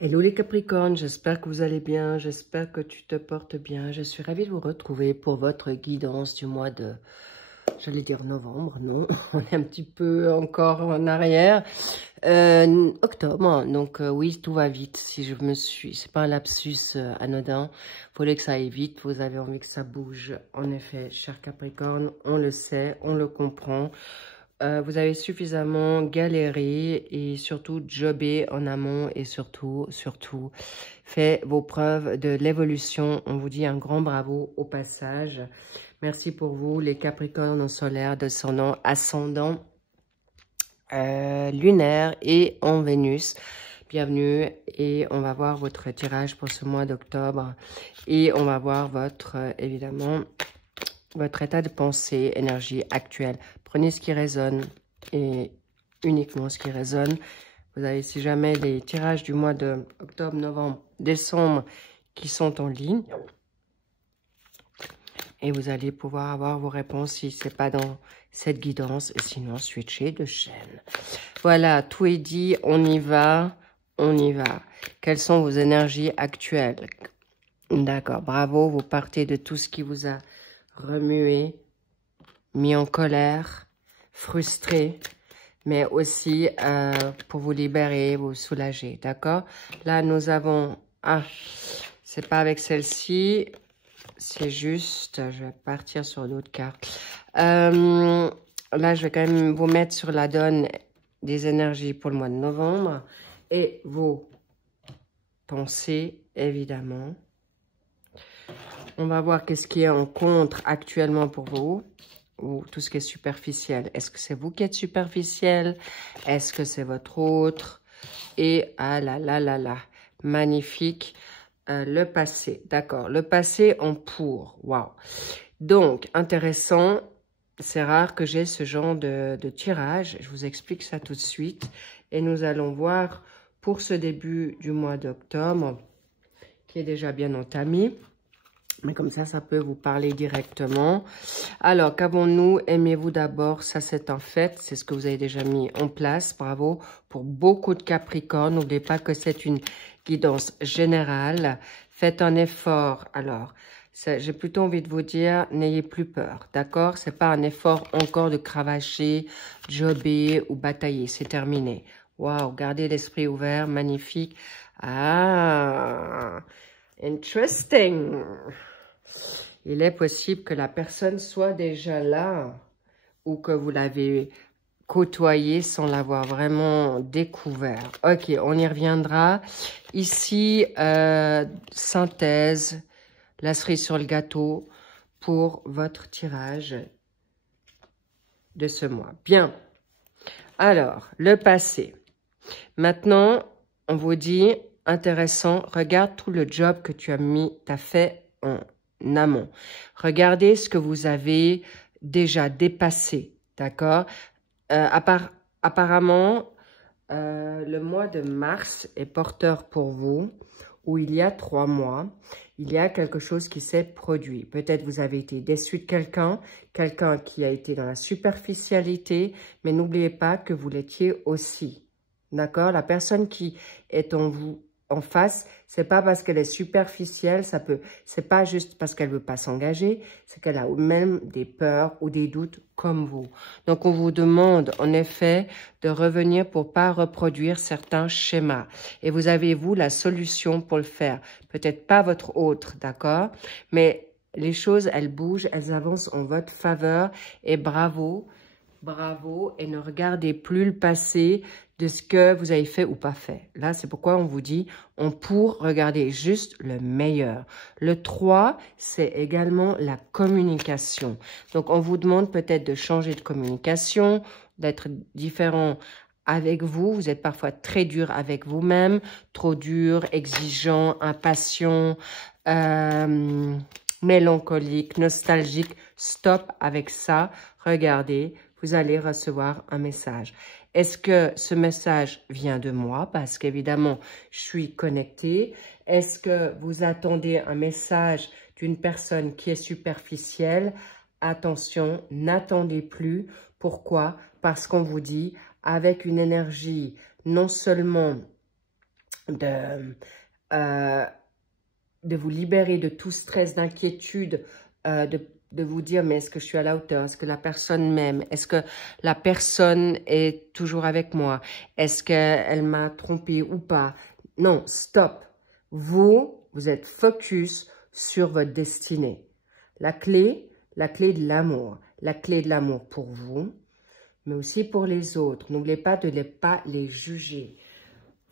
Hello les Capricornes, j'espère que vous allez bien, j'espère que tu te portes bien. Je suis ravie de vous retrouver pour votre guidance du mois de, j'allais dire novembre, non, on est un petit peu encore en arrière. Octobre, donc oui, tout va vite. Si je me suis, c'est pas un lapsus anodin, il fallait que ça aille vite, vous avez envie que ça bouge. En effet, cher Capricorne, on le sait, on le comprend. Vous avez suffisamment galéré et surtout jobé en amont et surtout, fait vos preuves de l'évolution. On vous dit un grand bravo au passage. Merci pour vous, les Capricornes en solaire, descendant, ascendant, lunaire et en Vénus. Bienvenue et on va voir votre tirage pour ce mois d'octobre et on va voir votre, évidemment, votre état de pensée, énergie actuelle. Prenez ce qui résonne et uniquement ce qui résonne. Vous avez, si jamais, les tirages du mois de octobre, novembre, décembre qui sont en ligne. Et vous allez pouvoir avoir vos réponses si ce n'est pas dans cette guidance. Et sinon, switchez de chaîne. Voilà, tout est dit. On y va. On y va. Quelles sont vos énergies actuelles? D'accord, bravo. Vous partez de tout ce qui vous a remué, mis en colère, frustré, mais aussi pour vous libérer, vous soulager, d'accord? Là, nous avons... Ah, c'est pas avec celle-ci, c'est juste... Je vais partir sur d'autres cartes. Là, je vais quand même vous mettre sur la donne des énergies pour le mois de novembre et vos pensées, évidemment. On va voir qu'est-ce qui est en contre actuellement pour vous, ou tout ce qui est superficiel. Est-ce que c'est vous qui êtes superficiel? Est-ce que c'est votre autre? Et ah là là là là, magnifique. Le passé, d'accord. Le passé en pour, waouh. Donc, intéressant. C'est rare que j'ai ce genre de tirage. Je vous explique ça tout de suite. Et nous allons voir pour ce début du mois d'octobre, qui est déjà bien entamé. Mais comme ça peut vous parler directement. Alors, qu'avons-nous? Aimez-vous d'abord? Ça, c'est un fait. C'est ce que vous avez déjà mis en place. Bravo. Pour beaucoup de Capricornes, n'oubliez pas que c'est une guidance générale. Faites un effort. Alors, j'ai plutôt envie de vous dire, n'ayez plus peur. D'accord? C'est pas un effort encore de cravacher, jobber ou batailler. C'est terminé. Waouh, gardez l'esprit ouvert. Magnifique. Ah, interesting. Il est possible que la personne soit déjà là ou que vous l'avez côtoyé sans l'avoir vraiment découvert. Ok, on y reviendra. Ici, synthèse, la cerise sur le gâteau pour votre tirage de ce mois. Bien. Alors, le passé. Maintenant, on vous dit, intéressant, regarde tout le job que tu as fait en amont. Regardez ce que vous avez déjà dépassé, d'accord? Apparemment, le mois de mars est porteur pour vous, où il y a 3 mois, il y a quelque chose qui s'est produit. Peut-être vous avez été déçu de quelqu'un qui a été dans la superficialité, mais n'oubliez pas que vous l'étiez aussi, d'accord? La personne qui est en vous, en face, c'est pas parce qu'elle est superficielle, c'est pas juste parce qu'elle veut pas s'engager, c'est qu'elle a même des peurs ou des doutes comme vous. Donc, on vous demande, en effet, de revenir pour pas reproduire certains schémas. Et vous avez, vous, la solution pour le faire. Peut-être pas votre autre, d'accord? Mais les choses, elles bougent, elles avancent en votre faveur et bravo. Bravo, et ne regardez plus le passé de ce que vous avez fait ou pas fait. Là, c'est pourquoi on vous dit, on pour regarder juste le meilleur. Le 3, c'est également la communication. Donc, on vous demande peut-être de changer de communication, d'être différent avec vous. Vous êtes parfois très dur avec vous-même, trop dur, exigeant, impatient, mélancolique, nostalgique. Stop avec ça. Regardez. Vous allez recevoir un message. Est-ce que ce message vient de moi? Parce qu'évidemment, je suis connectée. Est-ce que vous attendez un message d'une personne qui est superficielle? Attention, n'attendez plus. Pourquoi? Parce qu'on vous dit, avec une énergie non seulement de, euh, de vous libérer de tout stress, d'inquiétude, de vous dire, mais est-ce que je suis à la hauteur? Est-ce que la personne m'aime? Est-ce que la personne est toujours avec moi? Est-ce qu'elle m'a trompé ou pas? Non, stop. Vous êtes focus sur votre destinée. La clé de l'amour. La clé de l'amour pour vous, mais aussi pour les autres. N'oubliez pas de ne pas les juger.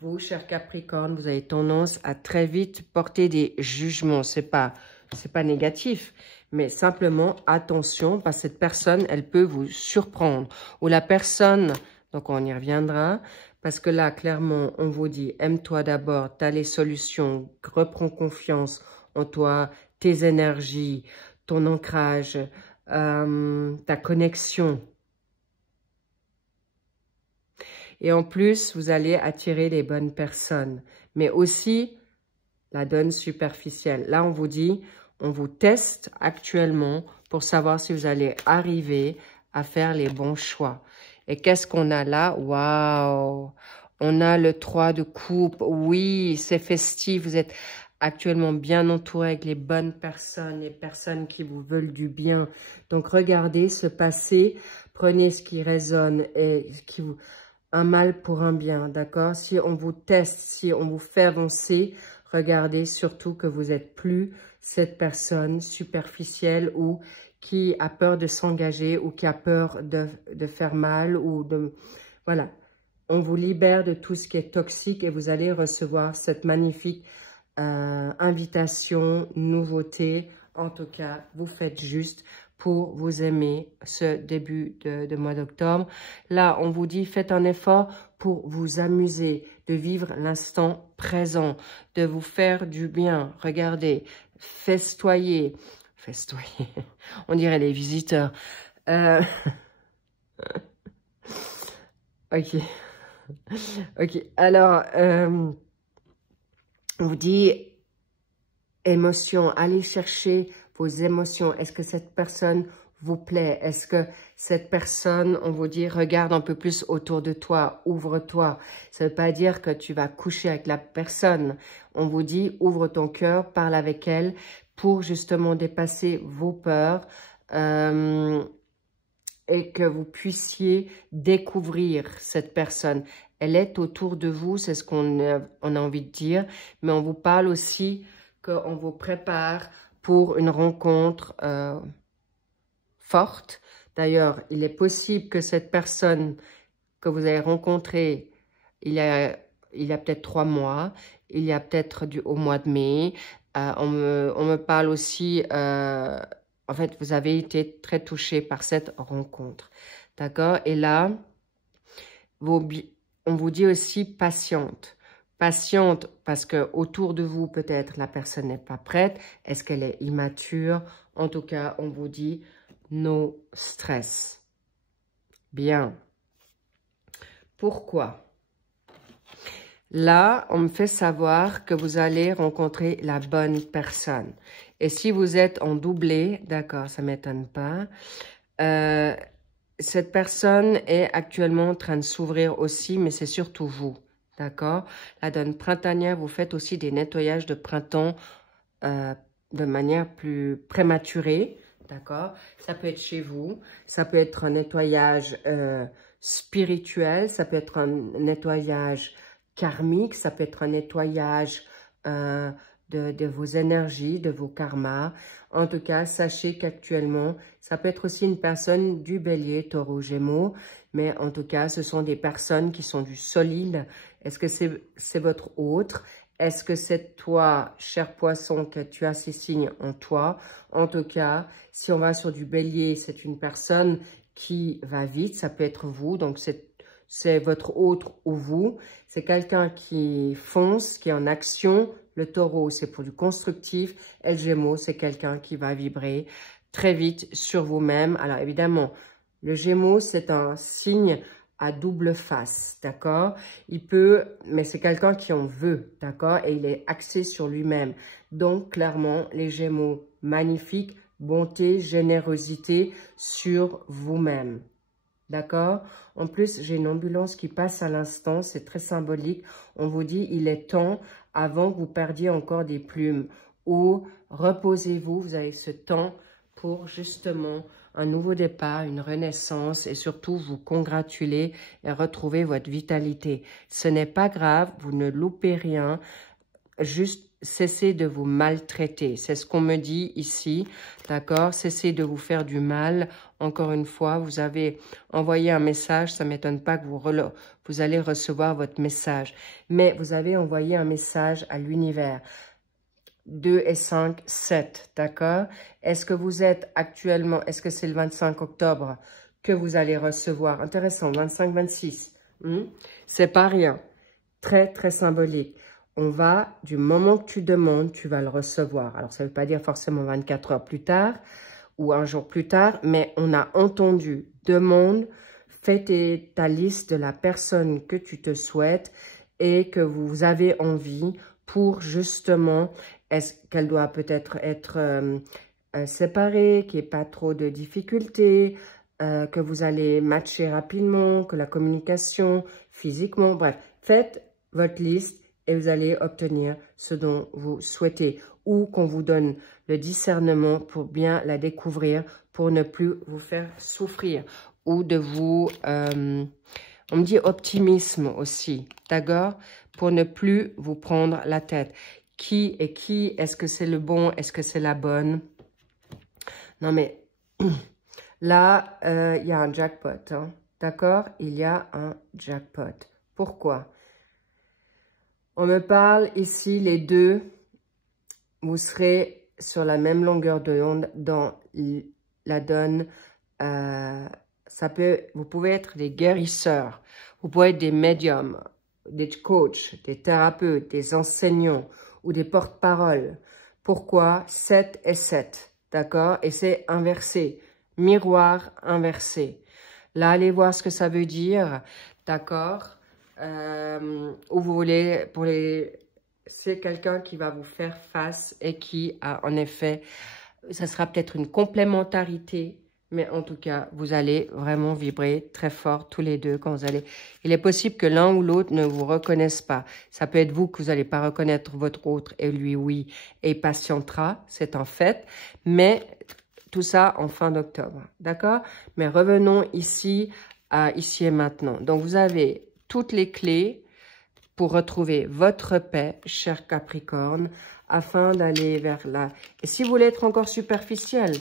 Vous, cher Capricorne, vous avez tendance à très vite porter des jugements. C'est pas négatif, mais simplement attention, parce que cette personne, elle peut vous surprendre. Ou la personne, donc on y reviendra, parce que là, clairement, on vous dit, aime-toi d'abord, tu as les solutions, reprends confiance en toi, tes énergies, ton ancrage, ta connexion. Et en plus, vous allez attirer les bonnes personnes. Mais aussi, la donne superficielle. Là, on vous dit, on vous teste actuellement pour savoir si vous allez arriver à faire les bons choix. Et qu'est-ce qu'on a là? Waouh! On a le 3 de coupe. Oui, c'est festif. Vous êtes actuellement bien entouré avec les bonnes personnes, les personnes qui vous veulent du bien. Donc, regardez ce passé. Prenez ce qui résonne et qui vous... Un mal pour un bien, d'accord? Si on vous teste, si on vous fait avancer, regardez surtout que vous n'êtes plus cette personne superficielle ou qui a peur de s'engager ou qui a peur de faire mal ou de... Voilà. On vous libère de tout ce qui est toxique et vous allez recevoir cette magnifique invitation, nouveauté. En tout cas, vous faites juste pour vous aimer ce début de mois d'octobre. Là, on vous dit, faites un effort pour vous amuser, de vivre l'instant présent, de vous faire du bien. Regardez, festoyer, on dirait les visiteurs. Ok, ok. Alors, on vous dit, émotion, allez chercher vos émotions. Est-ce que cette personne vous plaît? Est-ce que cette personne, on vous dit, regarde un peu plus autour de toi, ouvre-toi. Ça ne veut pas dire que tu vas coucher avec la personne. On vous dit, ouvre ton cœur, parle avec elle pour justement dépasser vos peurs et que vous puissiez découvrir cette personne. Elle est autour de vous, c'est ce qu'on a envie de dire, mais on vous parle aussi qu'on vous prépare pour une rencontre forte. D'ailleurs, il est possible que cette personne que vous avez rencontrée il y a peut-être 3 mois, il y a peut-être au mois de mai, on me parle aussi, en fait, vous avez été très touché par cette rencontre. D'accord? Et là, on vous dit aussi patiente. Patiente parce que autour de vous, peut-être, la personne n'est pas prête. Est-ce qu'elle est immature? En tout cas, on vous dit no stress. Bien. Pourquoi? Là, on me fait savoir que vous allez rencontrer la bonne personne. Et si vous êtes en doublé, d'accord, ça ne m'étonne pas, cette personne est actuellement en train de s'ouvrir aussi, mais c'est surtout vous. D'accord? La donne printanière, vous faites aussi des nettoyages de printemps de manière plus prématurée. D'accord? Ça peut être chez vous. Ça peut être un nettoyage spirituel. Ça peut être un nettoyage karmique. Ça peut être un nettoyage de vos énergies, de vos karmas. En tout cas, sachez qu'actuellement, ça peut être aussi une personne du bélier, taureau, gémeaux. Mais en tout cas, ce sont des personnes qui sont du solide. Est-ce que c'est votre autre? Est-ce que c'est toi, cher poisson, que tu as ces signes en toi? En tout cas, si on va sur du bélier, c'est une personne qui va vite. Ça peut être vous. Donc, c'est votre autre ou vous. C'est quelqu'un qui fonce, qui est en action. Le taureau, c'est pour du constructif. Et le gémeaux, c'est quelqu'un qui va vibrer très vite sur vous-même. Alors, évidemment, le gémeaux, c'est un signe à double face, d'accord? Il peut, mais c'est quelqu'un qui en veut, d'accord? Et il est axé sur lui-même. Donc, clairement, les gémeaux, magnifiques, bonté, générosité sur vous-même. D'accord? En plus, j'ai une ambulance qui passe à l'instant. C'est très symbolique. On vous dit, il est temps avant que vous perdiez encore des plumes. Ou reposez-vous. Vous avez ce temps pour justement un nouveau départ, une renaissance et surtout vous congratuler et retrouver votre vitalité. Ce n'est pas grave. Vous ne loupez rien. Juste cessez de vous maltraiter. C'est ce qu'on me dit ici, d'accord? Cessez de vous faire du mal. Encore une fois, vous avez envoyé un message. Ça ne m'étonne pas que vous allez recevoir votre message. Mais vous avez envoyé un message à l'univers. 2 et 5, 7, d'accord? Est-ce que vous êtes actuellement, est-ce que c'est le 25 octobre que vous allez recevoir? Intéressant, 25, 26. C'est pas rien. Très, très symbolique. On va, du moment que tu demandes, tu vas le recevoir. Alors, ça ne veut pas dire forcément 24 heures plus tard ou un jour plus tard, mais on a entendu. Demande, fais ta liste de la personne que tu te souhaites et que vous avez envie pour justement, est-ce qu'elle doit peut-être être, séparée, qu'il n'y ait pas trop de difficultés, que vous allez matcher rapidement, que la communication, physiquement, bref, faites votre liste et vous allez obtenir ce dont vous souhaitez ou qu'on vous donne le discernement pour bien la découvrir, pour ne plus vous faire souffrir ou de vous, on me dit optimisme aussi, d'accord, pour ne plus vous prendre la tête. Qui est qui? Est-ce que c'est le bon? Est-ce que c'est la bonne? Non mais là, il y a un jackpot, hein, d'accord? Il y a un jackpot. Pourquoi? On me parle ici, les deux, vous serez sur la même longueur d'onde dans la donne. Vous pouvez être des guérisseurs, vous pouvez être des médiums, des coachs, des thérapeutes, des enseignants ou des porte-paroles. Pourquoi 7 et 7, d'accord? Et c'est inversé, miroir inversé. Là, allez voir ce que ça veut dire, d'accord? Où vous voulez, c'est quelqu'un qui va vous faire face et qui a en effet, ça sera peut-être une complémentarité, mais en tout cas, vous allez vraiment vibrer très fort tous les deux quand vous allez. Il est possible que l'un ou l'autre ne vous reconnaisse pas. Ça peut être vous que vous n'allez pas reconnaître votre autre et lui, oui, et patientera, c'est un fait, mais tout ça en fin d'octobre, d'accord? Mais revenons ici à ici et maintenant. Donc, vous avez toutes les clés pour retrouver votre paix, cher Capricorne, afin d'aller vers là. Et si vous voulez être encore superficiel,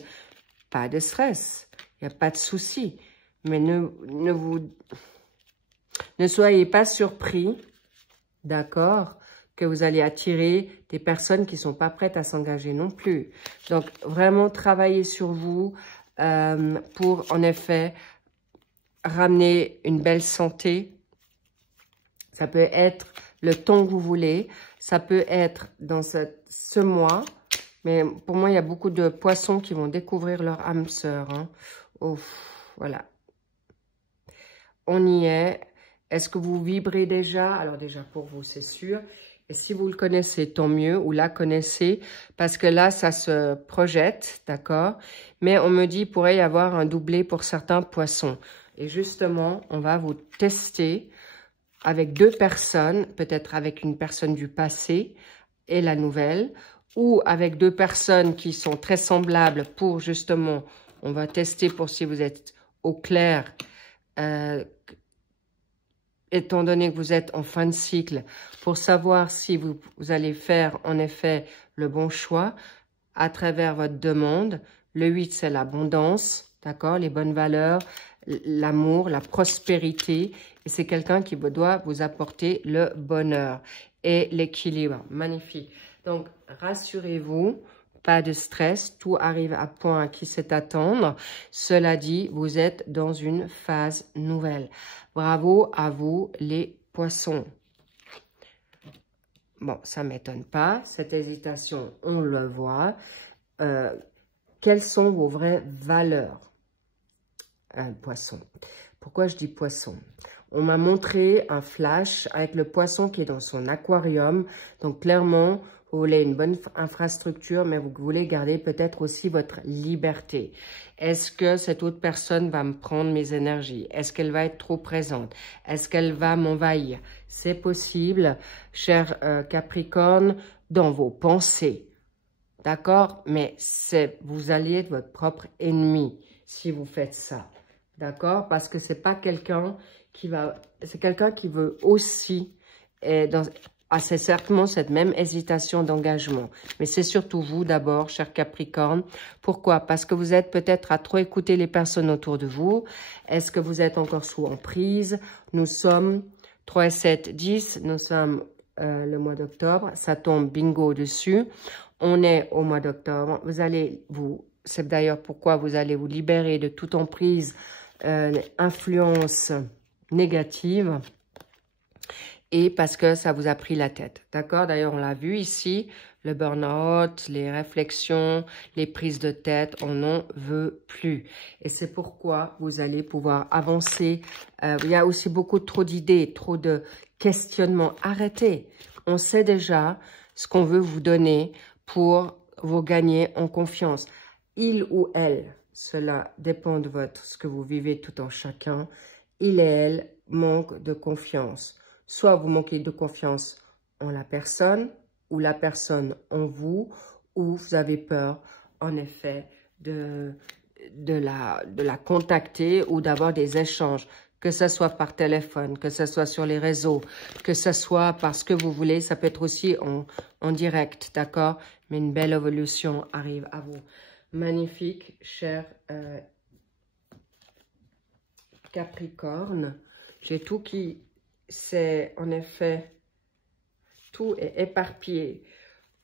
pas de stress, il n'y a pas de souci. Mais ne soyez pas surpris, d'accord, que vous allez attirer des personnes qui ne sont pas prêtes à s'engager non plus. Donc, vraiment travaillez sur vous pour, en effet, ramener une belle santé. Ça peut être le temps que vous voulez. Ça peut être dans ce mois. Mais pour moi, il y a beaucoup de poissons qui vont découvrir leur âme sœur. Hein. Ouf, voilà. On y est. Est-ce que vous vibrez déjà? Alors déjà, pour vous, c'est sûr. Et si vous le connaissez, tant mieux, ou la connaissez, parce que là, ça se projette, d'accord? Mais on me dit, il pourrait y avoir un doublé pour certains poissons. Et justement, on va vous tester avec deux personnes, peut-être avec une personne du passé et la nouvelle, ou avec deux personnes qui sont très semblables pour justement, on va tester pour si vous êtes au clair, étant donné que vous êtes en fin de cycle, pour savoir si vous allez faire en effet le bon choix à travers votre demande. Le 8, c'est l'abondance, d'accord, les bonnes valeurs, l'amour, la prospérité. Et c'est quelqu'un qui doit vous apporter le bonheur et l'équilibre. Magnifique. Donc, rassurez-vous, pas de stress, tout arrive à point à qui sait attendre. Cela dit, vous êtes dans une phase nouvelle. Bravo à vous, les poissons. Bon, ça ne m'étonne pas. Cette hésitation, on le voit. Quelles sont vos vraies valeurs, poisson? Pourquoi je dis poisson? On m'a montré un flash avec le poisson qui est dans son aquarium. Donc, clairement, Vous voulez une bonne infrastructure, mais vous voulez garder peut-être aussi votre liberté. Est-ce que cette autre personne va me prendre mes énergies? Est-ce qu'elle va être trop présente? Est-ce qu'elle va m'envahir? C'est possible, cher Capricorne, dans vos pensées. D'accord? Mais vous allez être votre propre ennemi si vous faites ça. D'accord? Parce que c'est pas quelqu'un qui va... C'est quelqu'un qui veut aussi... c'est certainement cette même hésitation d'engagement. Mais c'est surtout vous d'abord, cher Capricorne. Pourquoi? Parce que vous êtes peut-être à trop écouter les personnes autour de vous. Est-ce que vous êtes encore sous emprise? Nous sommes 3, 7, 10. Nous sommes le mois d'octobre. Ça tombe bingo dessus. On est au mois d'octobre. C'est d'ailleurs pourquoi vous allez vous libérer de toute emprise, influence négative. Et parce que ça vous a pris la tête, d'accord? D'ailleurs, on l'a vu ici, le burn-out, les réflexions, les prises de tête, on n'en veut plus. Et c'est pourquoi vous allez pouvoir avancer. Il y a aussi beaucoup trop d'idées, trop de questionnements. Arrêtez. On sait déjà ce qu'on veut vous donner pour vous gagner en confiance. Il ou elle, cela dépend de ce que vous vivez tout en chacun. Il et elle manquent de confiance. Soit vous manquez de confiance en la personne, ou la personne en vous, ou vous avez peur, en effet, de la contacter ou d'avoir des échanges, que ce soit par téléphone, que ce soit sur les réseaux, que ce soit parce que vous voulez, ça peut être aussi en direct, d'accord? Mais une belle évolution arrive à vous. Magnifique, cher Capricorne. J'ai tout qui... C'est en effet, tout est éparpillé.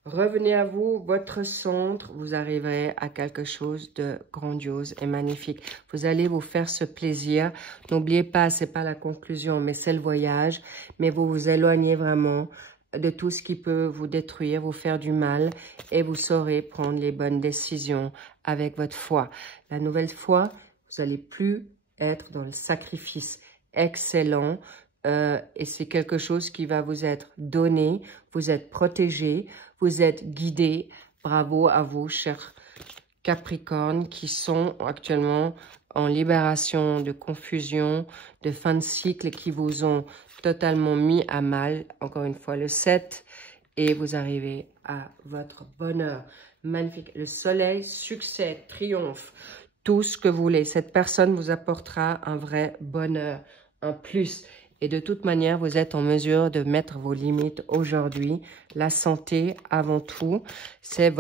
Revenez à vous, votre centre, vous arriverez à quelque chose de grandiose et magnifique. Vous allez vous faire ce plaisir. N'oubliez pas, c'est pas la conclusion, mais c'est le voyage. Mais vous vous éloignez vraiment de tout ce qui peut vous détruire, vous faire du mal. Et vous saurez prendre les bonnes décisions avec votre foi. La nouvelle foi, vous n'allez plus être dans le sacrifice. Excellent. Et c'est quelque chose qui va vous être donné, vous êtes protégé, vous êtes guidé. Bravo à vous, chers Capricornes, qui sont actuellement en libération de confusion, de fin de cycle, qui vous ont totalement mis à mal. Encore une fois, le 7, et vous arrivez à votre bonheur. Magnifique. Le soleil, succès, triomphe, tout ce que vous voulez. Cette personne vous apportera un vrai bonheur, un plus. Et de toute manière, vous êtes en mesure de mettre vos limites aujourd'hui. La santé, avant tout, c'est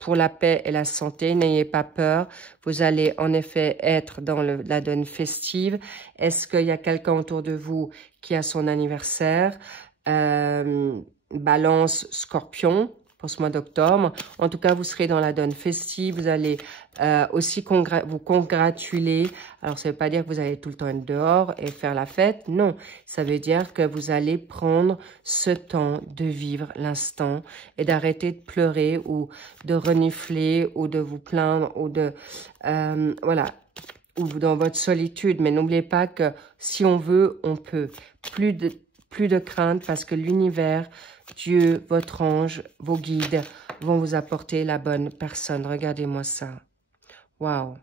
pour la paix et la santé. N'ayez pas peur. Vous allez en effet être dans la donne festive. Est-ce qu'il y a quelqu'un autour de vous qui a son anniversaire? Balance, Scorpion, pour ce mois d'octobre. En tout cas, vous serez dans la donne festive. Vous allez aussi vous congratuler. Alors, ça ne veut pas dire que vous allez tout le temps être dehors et faire la fête. Non, ça veut dire que vous allez prendre ce temps de vivre l'instant et d'arrêter de pleurer ou de renifler ou de vous plaindre ou de... voilà, ou dans votre solitude. Mais n'oubliez pas que si on veut, on peut. Plus de crainte parce que l'univers... Dieu, votre ange, vos guides vont vous apporter la bonne personne. Regardez-moi ça. Waouh!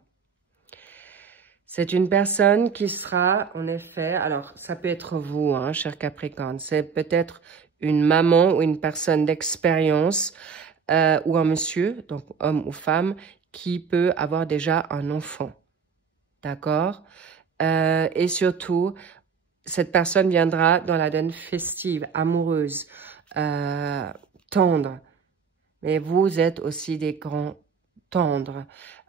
C'est une personne qui sera, en effet, alors ça peut être vous, hein, cher Capricorne, c'est peut-être une maman ou une personne d'expérience ou un monsieur, donc homme ou femme, qui peut avoir déjà un enfant. D'accord? Et surtout, cette personne viendra dans la donne festive, amoureuse, tendre. Mais vous êtes aussi des grands tendres.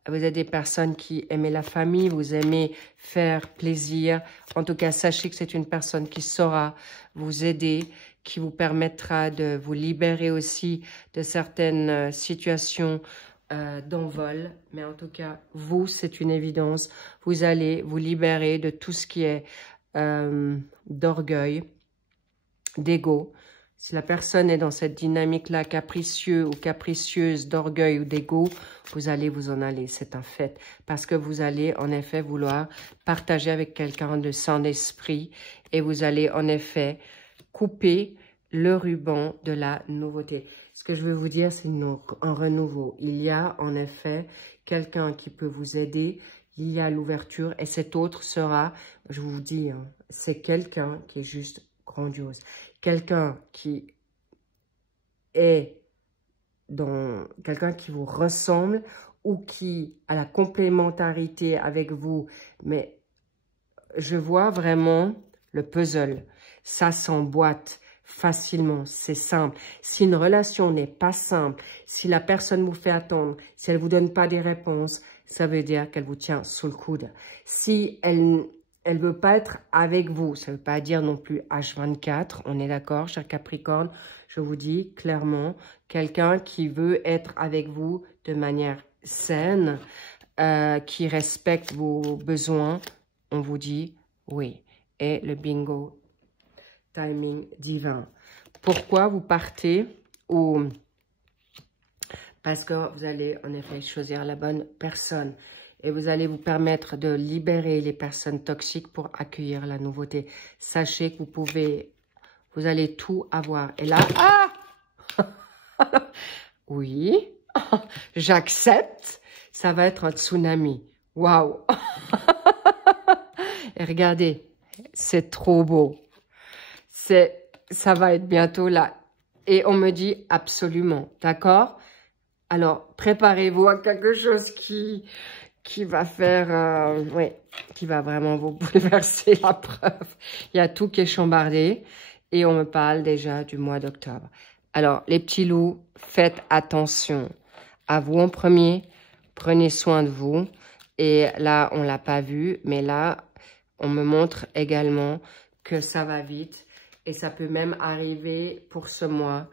Vous êtes des personnes qui aiment la famille, vous aimez faire plaisir. En tout cas, sachez que c'est une personne qui saura vous aider, qui vous permettra de vous libérer aussi de certaines situations d'envol. Mais en tout cas, vous, c'est une évidence. Vous allez vous libérer de tout ce qui est d'orgueil, d'ego. Si la personne est dans cette dynamique-là, capricieux ou capricieuse, d'orgueil ou d'ego, vous allez vous en aller, c'est un fait. Parce que vous allez en effet vouloir partager avec quelqu'un de sain d'esprit et vous allez en effet couper le ruban de la nouveauté. Ce que je veux vous dire, c'est un renouveau. Il y a en effet quelqu'un qui peut vous aider. Il y a l'ouverture et cet autre sera, je vous dis, hein, c'est quelqu'un qui est juste grandiose. Quelqu'un qui est quelqu'un qui vous ressemble ou qui a la complémentarité avec vous. Mais je vois vraiment le puzzle. Ça s'emboîte facilement, c'est simple. Si une relation n'est pas simple, si la personne vous fait attendre, si elle ne vous donne pas des réponses, ça veut dire qu'elle vous tient sous le coude. Si elle ne veut pas être avec vous, ça ne veut pas dire non plus H24, on est d'accord, cher Capricorne, je vous dis clairement, quelqu'un qui veut être avec vous de manière saine, qui respecte vos besoins, on vous dit oui. Et le bingo, timing divin. Pourquoi vous partez ou parce que vous allez en effet choisir la bonne personne et vous allez vous permettre de libérer les personnes toxiques pour accueillir la nouveauté. Sachez que vous allez tout avoir. Et là, oui, j'accepte. Ça va être un tsunami. Waouh! Et regardez, c'est trop beau. Ça va être bientôt là. Et on me dit absolument, d'accord? Alors, préparez-vous à quelque chose qui va faire, qui va vraiment vous bouleverser, la preuve. Il y a tout qui est chambardé et on me parle déjà du mois d'octobre. Alors, les petits loups, faites attention à vous en premier. Prenez soin de vous. Et là, on ne l'a pas vu, mais là, on me montre également que ça va vite. Et ça peut même arriver pour ce mois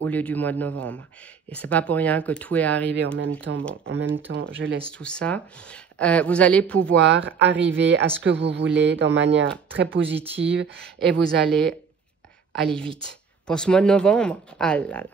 au lieu du mois de novembre. Et c'est pas pour rien que tout est arrivé en même temps. Bon, en même temps, je laisse tout ça. Vous allez pouvoir arriver à ce que vous voulez de manière très positive et vous allez aller vite. Pour ce mois de novembre, ah là là,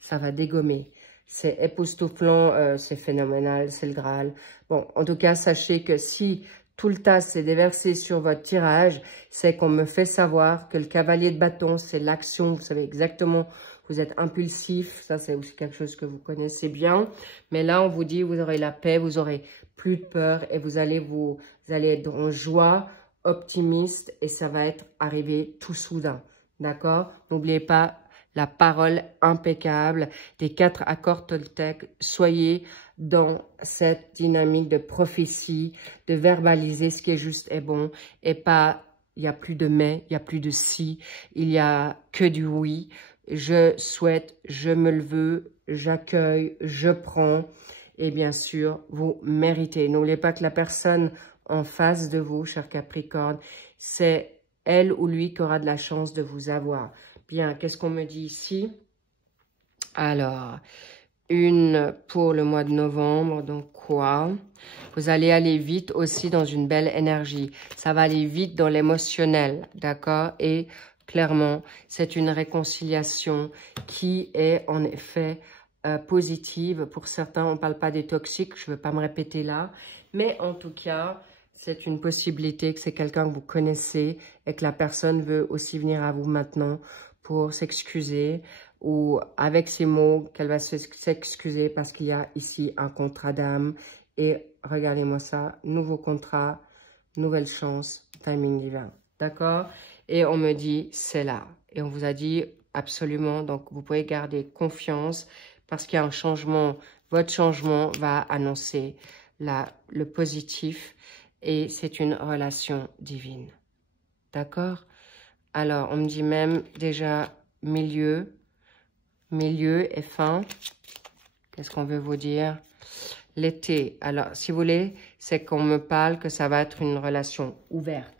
ça va dégommer. C'est époustouflant, c'est phénoménal, c'est le Graal. Bon, en tout cas, sachez que si tout le tas s'est déversé sur votre tirage, c'est qu'on me fait savoir que le cavalier de bâton, c'est l'action. Vous savez exactement, vous êtes impulsif. Ça, c'est aussi quelque chose que vous connaissez bien. Mais là, on vous dit, vous aurez la paix, vous aurez plus de peur et vous allez être en joie, optimiste et ça va être arrivé tout soudain. D'accord? N'oubliez pas la parole impeccable des 4 accords Toltec. Soyez dans cette dynamique de prophétie, de verbaliser ce qui est juste et bon, et pas, il n'y a plus de mais, il n'y a plus de si, il n'y a que du oui. Je souhaite, je me le veux, j'accueille, je prends, et bien sûr, vous méritez. N'oubliez pas que la personne en face de vous, cher Capricorne, c'est elle ou lui qui aura de la chance de vous avoir. Bien, qu'est-ce qu'on me dit ici? Alors, une pour le mois de novembre, donc quoi? Vous allez aller vite aussi dans une belle énergie. Ça va aller vite dans l'émotionnel, d'accord? Et clairement, c'est une réconciliation qui est en effet positive. Pour certains, on ne parle pas des toxiques, je ne veux pas me répéter là. Mais en tout cas, c'est une possibilité que c'est quelqu'un que vous connaissez et que la personne veut aussi venir à vous maintenant pour s'excuser ou avec ces mots qu'elle va s'excuser parce qu'il y a ici un contrat d'âme. Et regardez-moi ça, nouveau contrat, nouvelle chance, timing divin. D'accord? Et on me dit, c'est là. Et on vous a dit absolument, donc vous pouvez garder confiance parce qu'il y a un changement. Votre changement va annoncer le positif et c'est une relation divine. D'accord? Alors, on me dit même déjà milieu et fin. Qu'est-ce qu'on veut vous dire? L'été. Alors, si vous voulez, c'est qu'on me parle que ça va être une relation ouverte,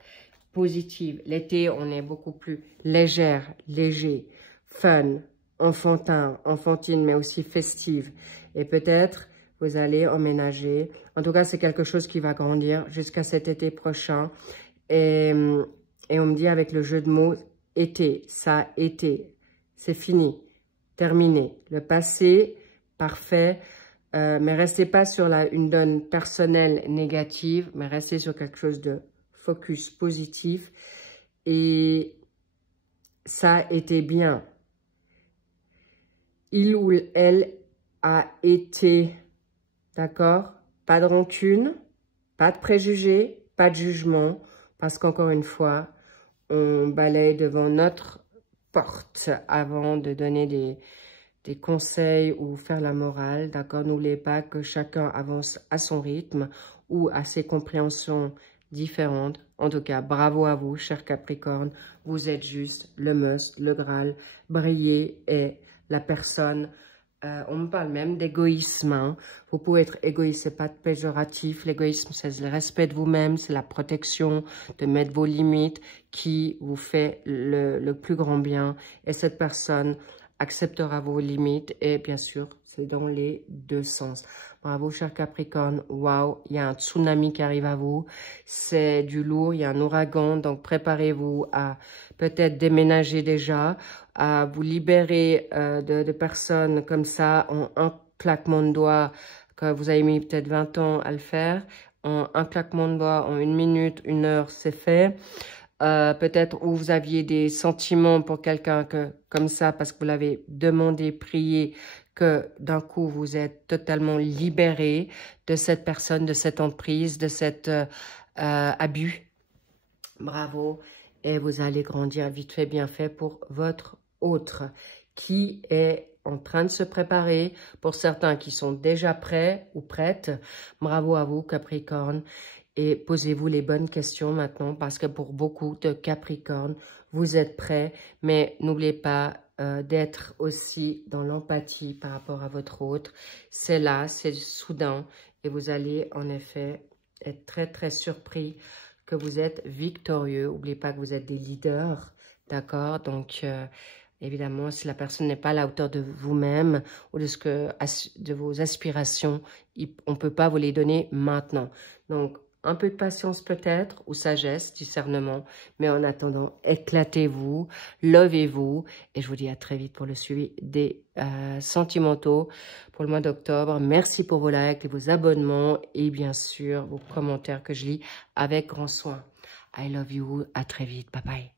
positive. L'été, on est beaucoup plus légère, léger, fun, enfantin, enfantine, mais aussi festive. Et peut-être, vous allez emménager. En tout cas, c'est quelque chose qui va grandir jusqu'à cet été prochain. Et on me dit avec le jeu de mots, été, ça a été, c'est fini, terminé. Le passé, parfait, mais restez pas sur une donne personnelle négative, mais restez sur quelque chose de focus positif. Et ça a été bien. Il ou elle a été, d'accord? Pas de rancune, pas de préjugés, pas de jugement, parce qu'encore une fois, on balaye devant notre porte avant de donner des conseils ou faire la morale, d'accord? N'oubliez pas que chacun avance à son rythme ou à ses compréhensions différentes. En tout cas, bravo à vous, cher Capricorne. Vous êtes juste le must, le Graal. Briller est la personne. On me parle même d'égoïsme. Hein. Vous pouvez être égoïste, c'est pas péjoratif. L'égoïsme, c'est le respect de vous-même, c'est la protection, de mettre vos limites qui vous fait le plus grand bien. Et cette personne acceptera vos limites et bien sûr, c'est dans les deux sens. Bravo, cher Capricorne. Waouh, il y a un tsunami qui arrive à vous. C'est du lourd, il y a un ouragan. Donc, préparez-vous à peut-être déménager déjà, à vous libérer de personnes comme ça en un claquement de doigts, que vous avez mis peut-être 20 ans à le faire. En un claquement de doigts, en 1 minute, 1 heure, c'est fait. Peut-être où vous aviez des sentiments pour quelqu'un comme ça, parce que vous l'avez demandé, prié, que d'un coup, vous êtes totalement libéré de cette personne, de cette emprise, de cet abus. Bravo. Et vous allez grandir vite fait, bien fait pour votre autre qui est en train de se préparer. Pour certains qui sont déjà prêts ou prêtes, bravo à vous, Capricorne. Et posez-vous les bonnes questions maintenant parce que pour beaucoup de Capricornes, vous êtes prêts. Mais n'oubliez pas d'être aussi dans l'empathie par rapport à votre autre. C'est là, c'est soudain. Et vous allez en effet être très, très surpris que vous êtes victorieux. N'oubliez pas que vous êtes des leaders, d'accord? Donc, évidemment, si la personne n'est pas à la hauteur de vous-même ou de vos aspirations, on ne peut pas vous les donner maintenant. Donc, un peu de patience peut-être, ou sagesse, discernement. Mais en attendant, éclatez-vous, levez-vous. Et je vous dis à très vite pour le suivi des sentimentaux pour le mois d'octobre. Merci pour vos likes et vos abonnements. Et bien sûr, vos commentaires que je lis avec grand soin. I love you. À très vite. Bye bye.